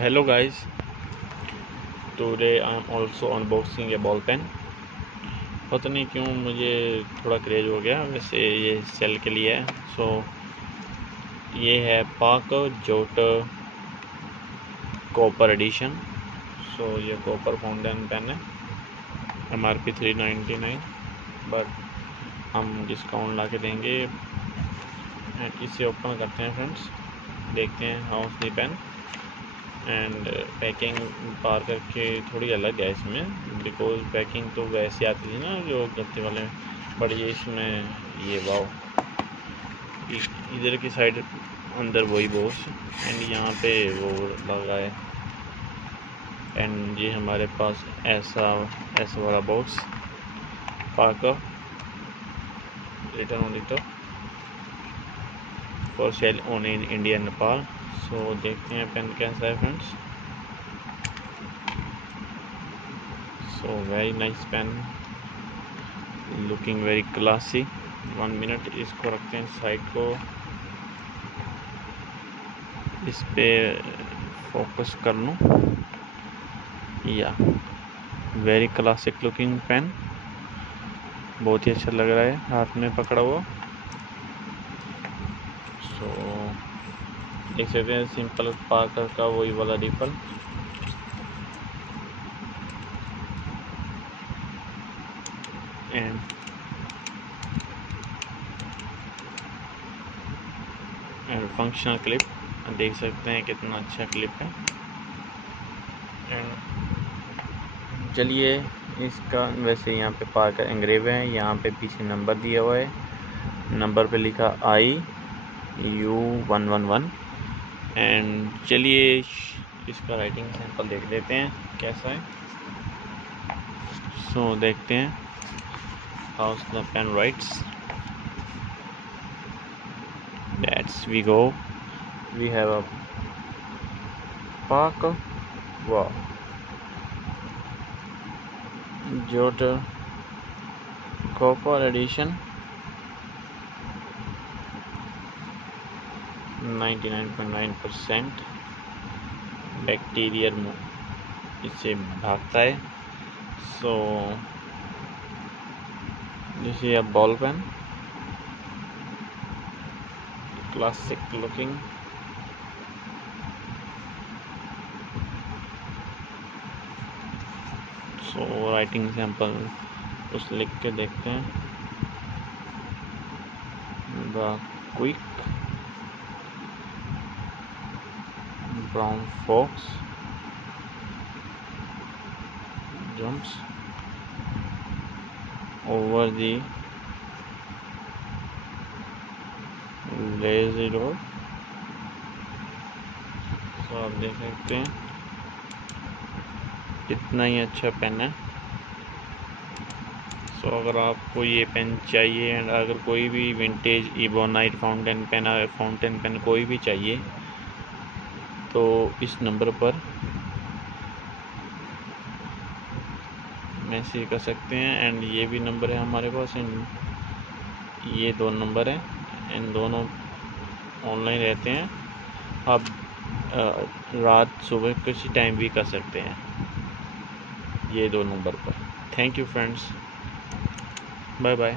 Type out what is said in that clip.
hello guys, today I am also unboxing a ball pen। पता नहीं क्यों मुझे थोड़ा क्रेज हो गया, वैसे ये सेल के लिए है। ये है पाक जोटर कॉपर एडिशन। ये कॉपर फाउंटेन पेन है, MRP 399, बट हम डिस्काउंट ला के देंगे। इसे ओपन करते हैं फ्रेंड्स, देखते हैं how's the pen. And packing पार करके थोड़ी अलग है इसमें, बिकॉज पैकिंग तो वैसे आती थी ना जो गत्ते वाले, बट ये इसमें ये वाव, इधर की साइड अंदर वही बॉक्स एंड यहाँ पे वो लगा है। एंड ये हमारे पास ऐसा वाला बॉक्स पाका return on it for sale on in India Nepal. देखते हैं पेन कैसा है friends. Very nice pen, looking very classy. 1 minute इसको रखते हैं साइड को, इस पे फोकस कर लूँ। या वेरी क्लासिक लुकिंग पेन, बहुत ही अच्छा लग रहा है हाथ में पकड़ा हुआ। देख सकते हैं सिंपल पार्कर का वही वाला रिफल। एंड फंक्शनल क्लिप, देख सकते हैं कितना अच्छा क्लिप है। एंड चलिए इसका, वैसे यहाँ पे पार्कर एंग्रेव है, यहाँ पे पीछे नंबर दिया हुआ है, नंबर पे लिखा IU111। एंड चलिए इसका राइटिंग सैंपल देख लेते हैं कैसा है। देखते हैं how's the pen writes. That's we go. We have a Parker wow Jotter copper edition 99.9% bacterial इससे भागता है। This is a ball pen, classic looking। Writing sample उस लिख के देखते हैं। The quick brown fox jumps over the lazy road. आप देख सकते हैं कितना ही अच्छा पेन है। अगर आपको ये पेन चाहिए एंड अगर कोई भी विंटेज इबोनाइट फाउंटेन पेन कोई भी चाहिए तो इस नंबर पर मैसेज कर सकते हैं। एंड ये भी नंबर है हमारे पास, एंड ये 2 नंबर हैं, इन दोनों ऑनलाइन रहते हैं। आप रात सुबह किसी टाइम भी कर सकते हैं ये 2 नंबर पर। Thank you friends, bye bye.